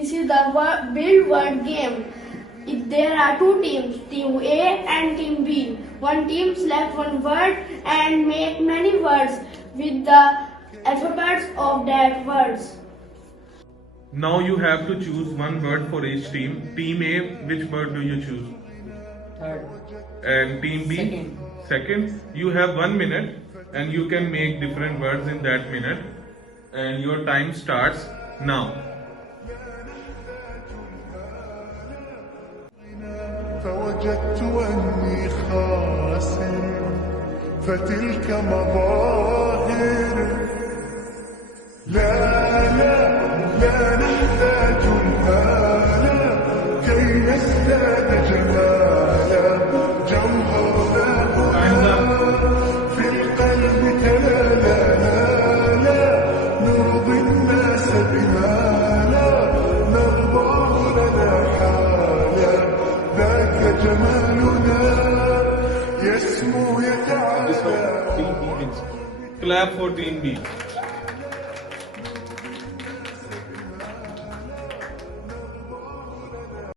This is the build word game. There are two teams, Team A and Team B. One team select one word and make many words with the alphabets of that words. Now you have to choose one word for each team. Team A, which word do you choose? Third. And Team B? Second. Second. You have 1 minute and you can make different words in that minute. And your time starts now. فوجدت أني خاسر فتلك مظاهر لا نحتاج المال كي نزداد جمالا جوهرنا في القلب تلالا نرضي الناس بما لا نرضاه لنا حالا ذاك جمالنا يسمو يتعالى. Clap for Team B.